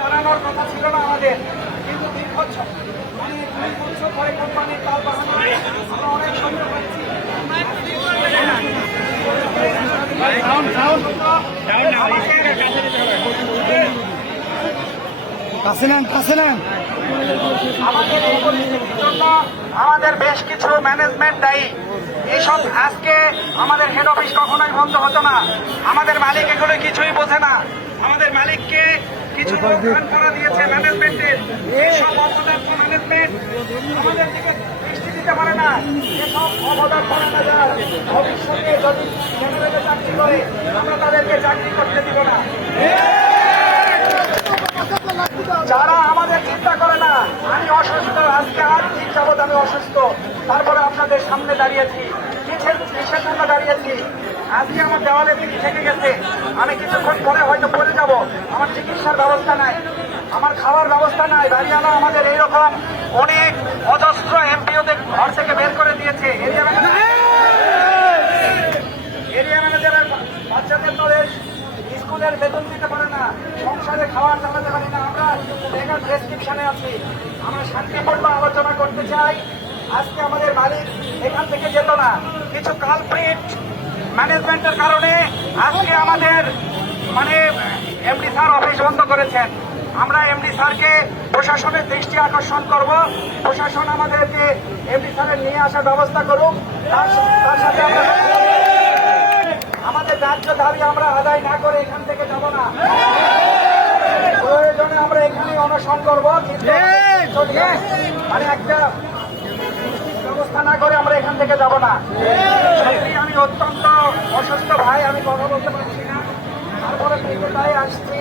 জানানোর কথা ছিল না আমাদের। কিন্তু দীর্ঘ মানে দুই বছর পরে বাহানা আমরা অনেক সময় পাচ্ছি। আমাদের বেশ কিছু ম্যানেজমেন্ট দায়ী। এইসব আজকে আমাদের হেড অফিস কখনোই বন্ধ হতো না। আমাদের মালিক এগুলো কিছুই বোঝে না। আমাদের মালিককে কিছু দান করা দিয়েছে ম্যানেজমেন্টের এইসব অপদার্থ ম্যানেজমেন্ট আমাদের দিকে দৃষ্টি দিতে পারে না। এসব অপদার্থ ম্যানেজার ভবিষ্যতে যদি জেনারেলে চাকরি করে আমরা তাদেরকে চাকরি করতে দিব না। যারা আমাদের চিন্তা করে না আমি অসুস্থ আজকে আট দিন যাবৎ আমি অসুস্থ। তারপরে আপনাদের সামনে দাঁড়িয়েছি কিসের কিসের জন্য দাঁড়িয়েছি। আজকে আমার দেওয়ালে পিঠ থেকে গেছে আমি কিছুক্ষণ পরে হয়তো পড়ে যাব আমার চিকিৎসার ব্যবস্থা নাই আমার খাওয়ার ব্যবস্থা নাই দাঁড়িয়ানা আমাদের এইরকম অনেক অজস্র এমপিওদের ঘর থেকে বের করে দিয়েছে। এরিয়া এরিয়া ম্যানেজারের বাচ্চাদের তাদের স্কুলের বেতন দিতে পারে না, সংসারে খাওয়ার চালাতে পারি না। আমরা বেকার প্রেসক্রিপশনে আছি। আমরা শান্তিপূর্ণ আলোচনা করতে চাই। আজকে আমাদের মালিক এখান থেকে যেত না। কিছু কালপ্রিট ম্যানেজমেন্টের কারণে আজকে আমাদের মানে এমডি স্যার অফিস বন্ধ করেছেন। আমরা এমডি স্যারকে প্রশাসনের দৃষ্টি আকর্ষণ করব। প্রশাসন আমাদেরকে এমডি স্যারের নিয়ে আসার ব্যবস্থা করুক। তার সাথে আমাদের ন্যায্য দাবি আমরা আদায় না করে এখান থেকে যাব না। প্রয়োজনে আমরা এখানে অনশন করব। কিন্তু মানে একটা ব্যবস্থা না করে আমরা এখান থেকে যাব না। আমি অত্যন্ত অসুস্থ ভাই, আমি কথা বলতে পারছি না। তারপরে কলকাতায় আসছি।